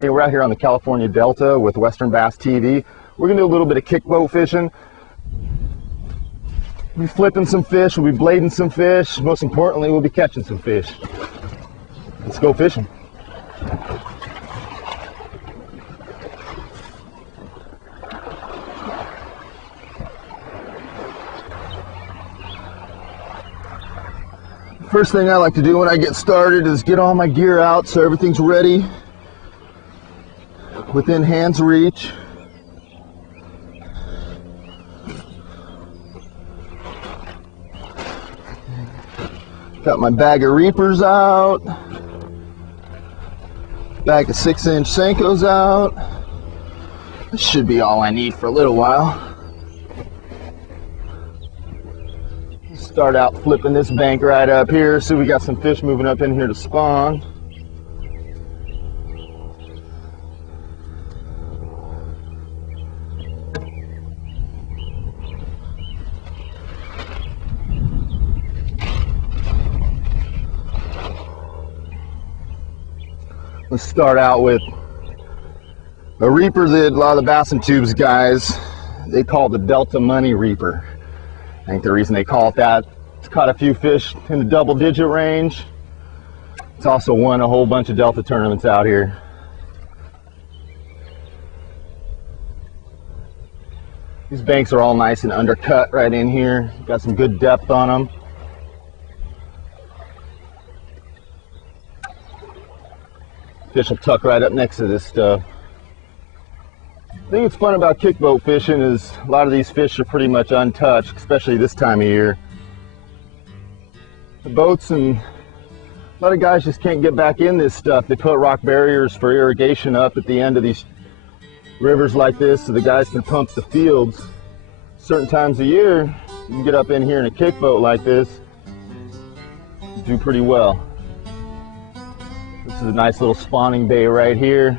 Hey, we're out here on the California Delta with Western Bass TV. We're going to do a little bit of kick boat fishing. We'll be flipping some fish, we'll be blading some fish. Most importantly, we'll be catching some fish. Let's go fishing. First thing I like to do when I get started is get all my gear out so everything's ready, within hand's reach. Got my bag of reapers out, bag of 6-inch Senkos out. This should be all I need for a little while. Start out flipping this bank right up here. See, we got some fish moving up in here to spawn. Let's start out with a reaper that a lot of the Bass and Tubes guys, they call the Delta Money Reaper. I think the reason they call it that, it's caught a few fish in the double-digit range. It's also won a whole bunch of Delta tournaments out here. These banks are all nice and undercut right in here. Got some good depth on them. Fish will tuck right up next to this stuff. The thing that's fun about kick boat fishing is a lot of these fish are pretty much untouched, especially this time of year. The boats and a lot of guys just can't get back in this stuff. They put rock barriers for irrigation up at the end of these rivers like this so the guys can pump the fields. Certain times of year, you can get up in here in a kick boat like this, do pretty well. This is a nice little spawning bay right here.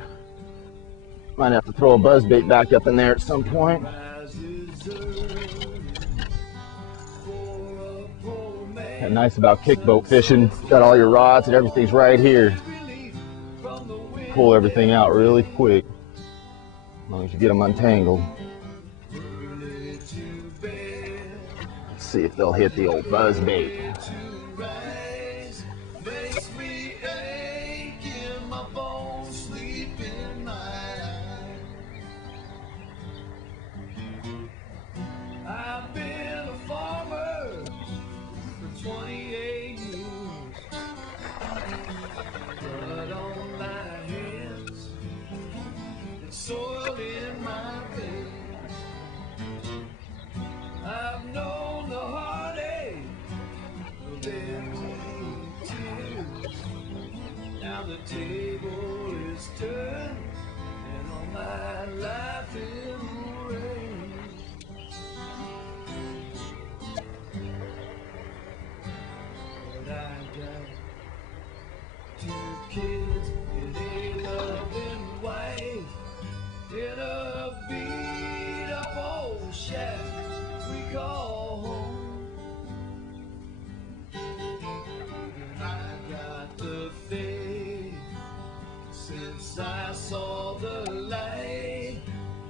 Might have to throw a buzzbait back up in there at some point. That's nice about kick boat fishing. Got all your rods and everything's right here. Pull everything out really quick, as long as you get them untangled. Let's see if they'll hit the old buzzbait. The table is turned, and all my life in rain. But I got 2 kids and a loving wife in a beat-up old shack we call home. And I got the faith since I saw the light,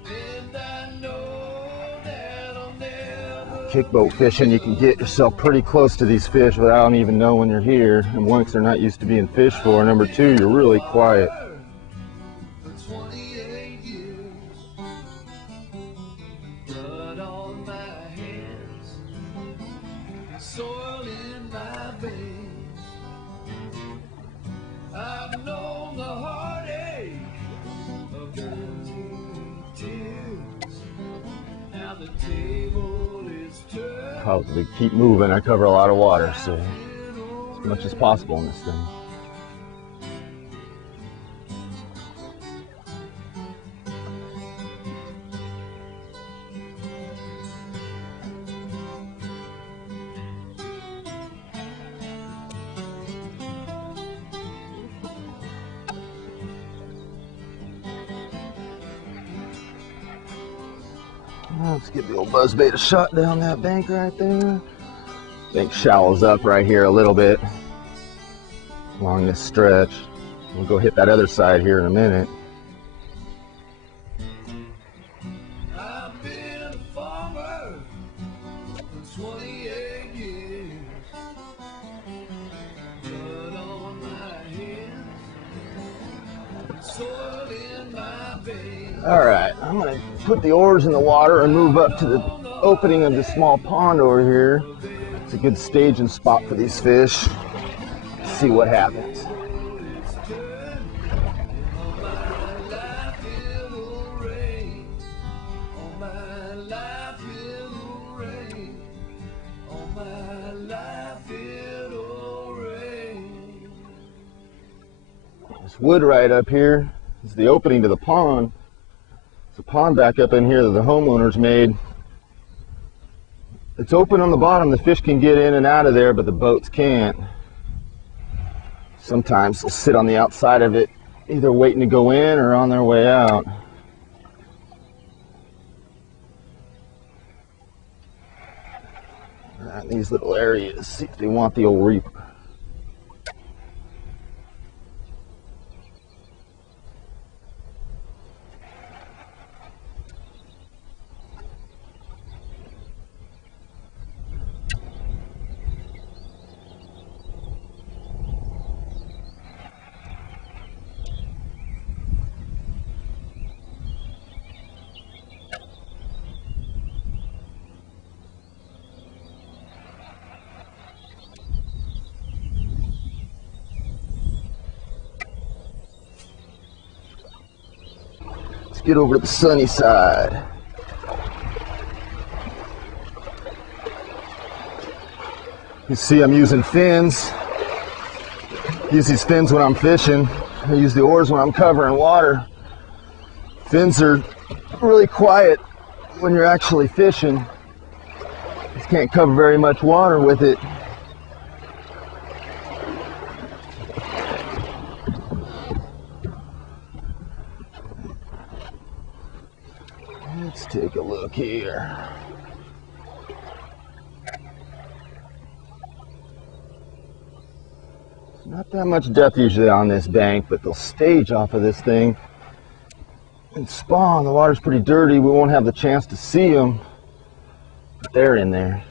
and I know that I'll never. Kick boat fishing, you can get yourself pretty close to these fish without even knowing when you're here. And one, 'cause they're not used to being fished for. Number two, you're really quiet. For 28 years, blood on my hands, soil in my veins. I've known the heartache of empty tears. Now the table is turned. Probably keep moving. I cover a lot of water, so as much as possible in this thing. Let's give the old buzzbait a shot down that bank right there. Bank shallows up right here a little bit along this stretch. We'll go hit that other side here in a minute. 28 years. Blood on my hands, soil in my veins. All right, I'm gonna put the oars in the water and move up to the opening of this small pond over here. It's a good staging spot for these fish. See what happens. This wood right up here is the opening to the pond. There's a pond back up in here that the homeowners made. It's open on the bottom. The fish can get in and out of there, but the boats can't. Sometimes they'll sit on the outside of it, either waiting to go in or on their way out. Right in these little areas, see if they want the old reaper. Let's get over to the sunny side. You see I'm using fins. Use these fins when I'm fishing. I use the oars when I'm covering water. Fins are really quiet when you're actually fishing. Just can't cover very much water with it. Let's take a look here. Not that much depth usually on this bank, but they'll stage off of this thing and spawn. The water's pretty dirty. We won't have the chance to see them, but they're in there.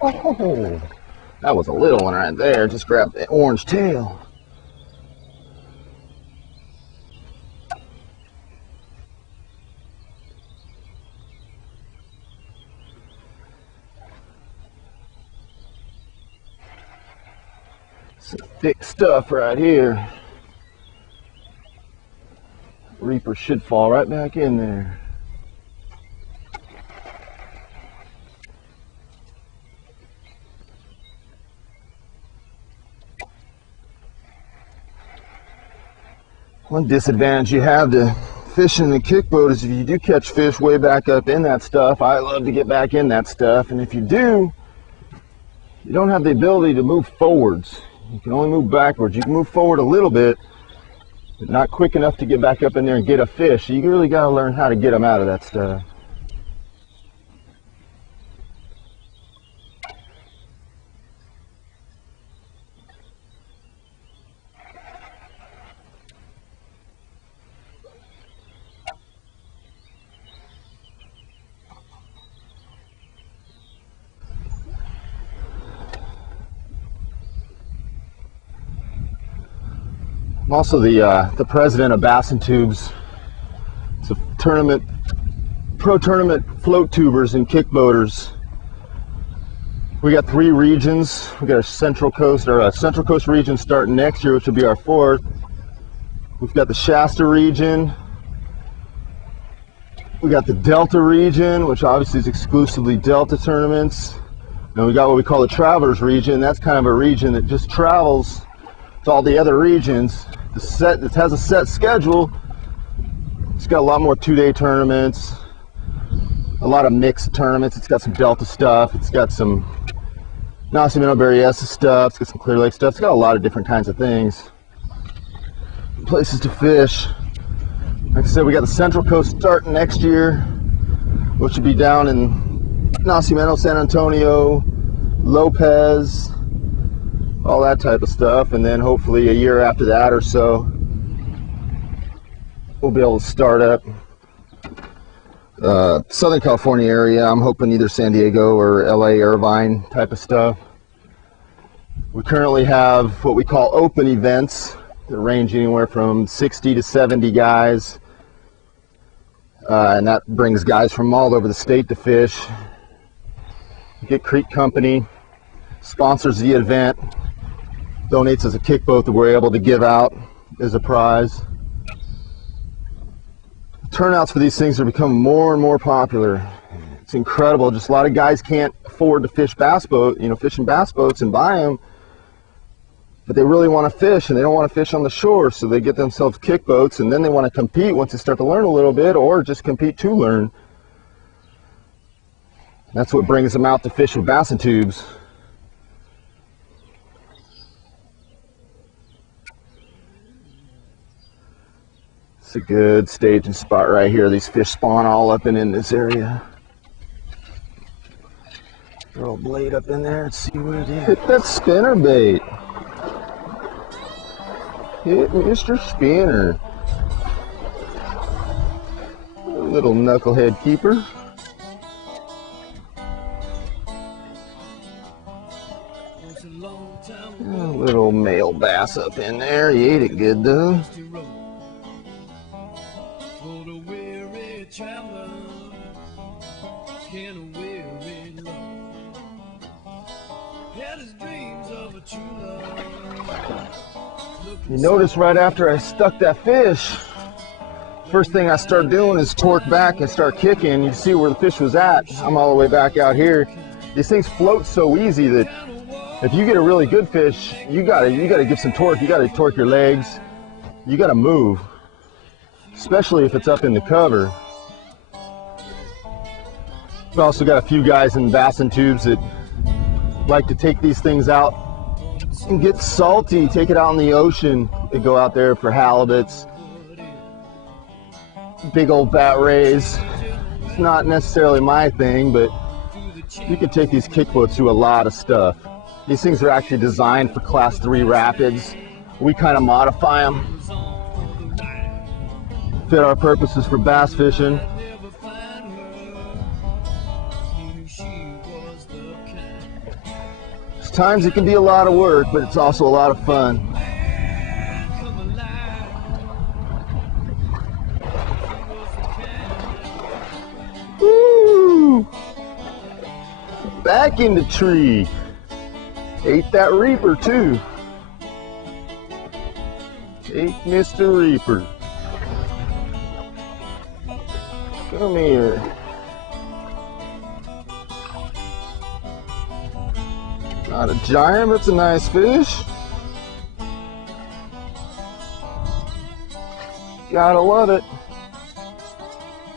Oh, that was a little one right there. Just grabbed the orange tail. Some thick stuff right here. Reaper should fall right back in there. One disadvantage you have to fishing the kick boat is if you do catch fish way back up in that stuff. I love to get back in that stuff, and if you do, you don't have the ability to move forwards. You can only move backwards. You can move forward a little bit, but not quick enough to get back up in there and get a fish. So you really got to learn how to get them out of that stuff. I'm also the president of Bass and Tubes. It's a tournament, pro tournament float tubers and kick boaters. We got 3 regions. We got our Central Coast region starting next year, which will be our 4th. We've got the Shasta region. We got the Delta region, which obviously is exclusively Delta tournaments. And we got what we call the Travelers region. That's kind of a region that just travels to all the other regions. It has a set schedule. It's got a lot more 2-day tournaments, a lot of mixed tournaments. It's got some Delta stuff. It's got some Nacimiento Berryessa stuff. It's got some Clear Lake stuff. It's got a lot of different kinds of things. Places to fish. Like I said, we got the Central Coast starting next year, which will be down in Nacimiento, San Antonio, Lopez, all that type of stuff. And then hopefully a year after that or so, we'll be able to start up Southern California area. I'm hoping either San Diego or LA, Irvine type of stuff. We currently have what we call open events that range anywhere from 60 to 70 guys, and that brings guys from all over the state to fish. Get Creek Company sponsors the event, donates us a kick boat that we're able to give out as a prize. Turnouts for these things are becoming more and more popular. It's incredible. Just a lot of guys can't afford to fish bass boat, fishing bass boats and buy them, but they really want to fish, and they don't want to fish on the shore, so they get themselves kick boats, and then they want to compete once they start to learn a little bit, or just compete to learn. That's what brings them out to fish with bassin tubes. It's a good staging spot right here. These fish spawn all up and in this area. Throw a blade up in there and see what it is. Hit that spinner bait. Hit Mr. Spinner. A little knucklehead keeper. A little male bass up in there. He ate it good though. You notice right after I stuck that fish, first thing I start doing is torque back and start kicking. You see where the fish was at. I'm all the way back out here. These things float so easy that if you get a really good fish, you gotta give some torque. You gotta torque your legs. You gotta move, especially if it's up in the cover. We've also got a few guys in bassin tubes that like to take these things out and get salty, take it out in the ocean. They go out there for halibuts, big old bat rays. It's not necessarily my thing, but you can take these kick boats through a lot of stuff. These things are actually designed for class 3 rapids. We kind of modify them, fit our purposes for bass fishing. Times it can be a lot of work, but it's also a lot of fun. Woo! Back in the tree. Ate that reaper too. Ate Mr. Reaper. Come here. Not a giant, but it's a nice fish. Gotta love it.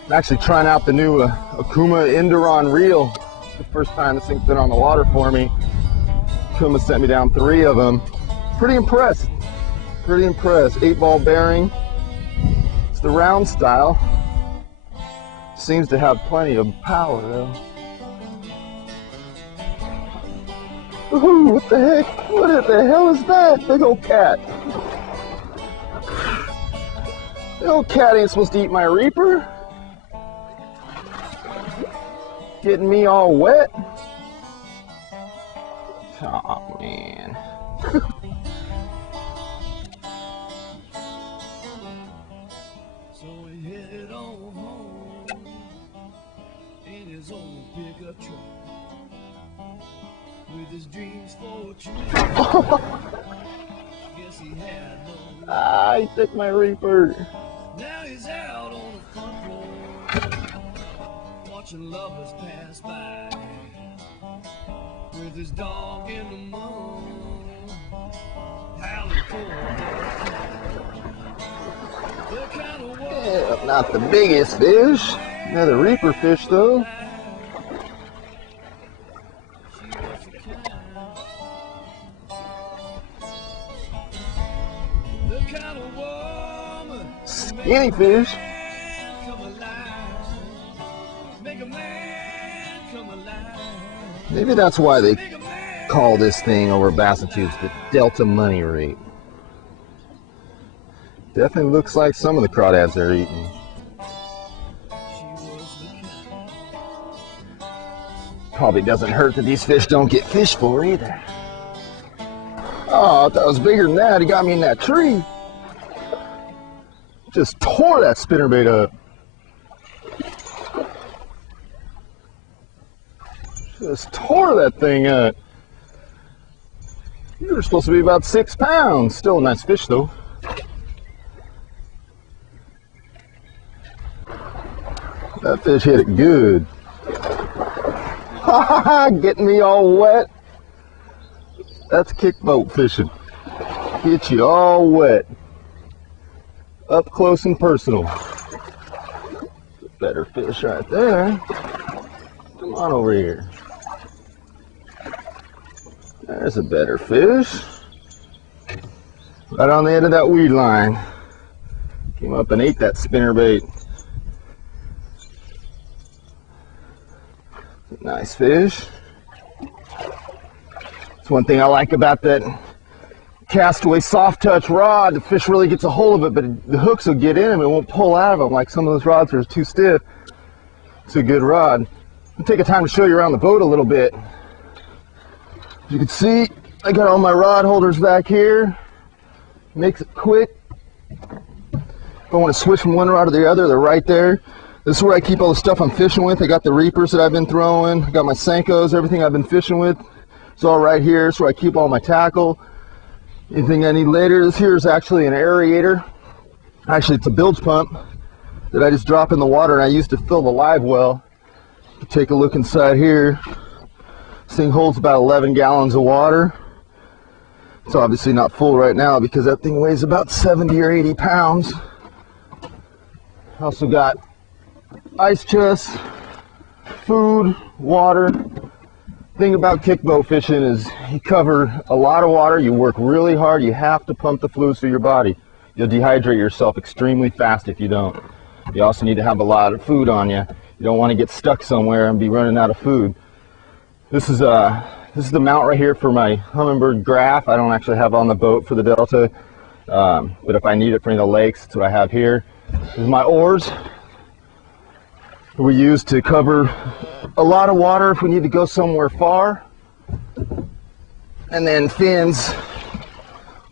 I'm actually trying out the new Okuma Enduron reel. It's the first time this thing's been on the water for me. Okuma sent me down 3 of them. Pretty impressed. Pretty impressed. 8-ball bearing. It's the round style. Seems to have plenty of power though. Ooh, what the heck? What the hell is that? Big old cat. Big old cat ain't supposed to eat my reaper. Getting me all wet. Oh man. So he headed on home in his old pickup truck. With his dreams for children. Guess he had no. Ah, he took my reaper. Now he's out on the front porch, watching lovers pass by, with his dog in the moon, howling for the kind of Yeah, not the biggest fish. Another reaper fish though. Skinny fish. Maybe that's why they call this thing over Massachusetts the Delta money rate. Definitely looks like some of the crawdads they're eating. Probably doesn't hurt that these fish don't get fished for either. Oh, I thought it was bigger than that. He got me in that tree. Just tore that spinnerbait up. Just tore that thing up. You were supposed to be about 6 pounds. Still a nice fish though. That fish hit it good. Getting me all wet. That's kick boat fishing. Get you all wet. Up close and personal. Better fish right there. Come on over here. There's a better fish. Right on the end of that weed line. Came up and ate that spinnerbait. Nice fish. That's one thing I like about that Castaway soft touch rod. The fish really gets a hold of it, but the hooks will get in him and it won't pull out of them like some of those rods are too stiff. It's a good rod. I'll take a time to show you around the boat a little bit. As you can see, I got all my rod holders back here. Makes it quick. If I want to switch from one rod to the other, they're right there. This is where I keep all the stuff I'm fishing with. I got the reapers that I've been throwing. I got my Senkos, everything I've been fishing with. It's all right here. It's where I keep all my tackle. Anything I need later. This here is actually an aerator. Actually, it's a bilge pump that I just drop in the water and I use to fill the live well. Take a look inside here. This thing holds about 11 gallons of water. It's obviously not full right now because that thing weighs about 70 or 80 pounds. Also got ice chests, food, water. Thing about kick boat fishing is you cover a lot of water, you work really hard, you have to pump the fluids through your body. You'll dehydrate yourself extremely fast if you don't. You also need to have a lot of food on you. You don't want to get stuck somewhere and be running out of food. This is the mount right here for my Humminbird graph. I don't actually have on the boat for the Delta, but if I need it for any of the lakes, that's what I have here. This is my oars. We use to cover a lot of water if we need to go somewhere far, and then fins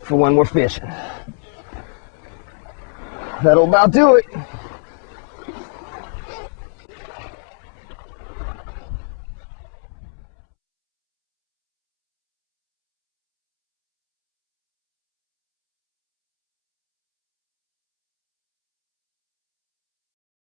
for when we're fishing. That'll about do it.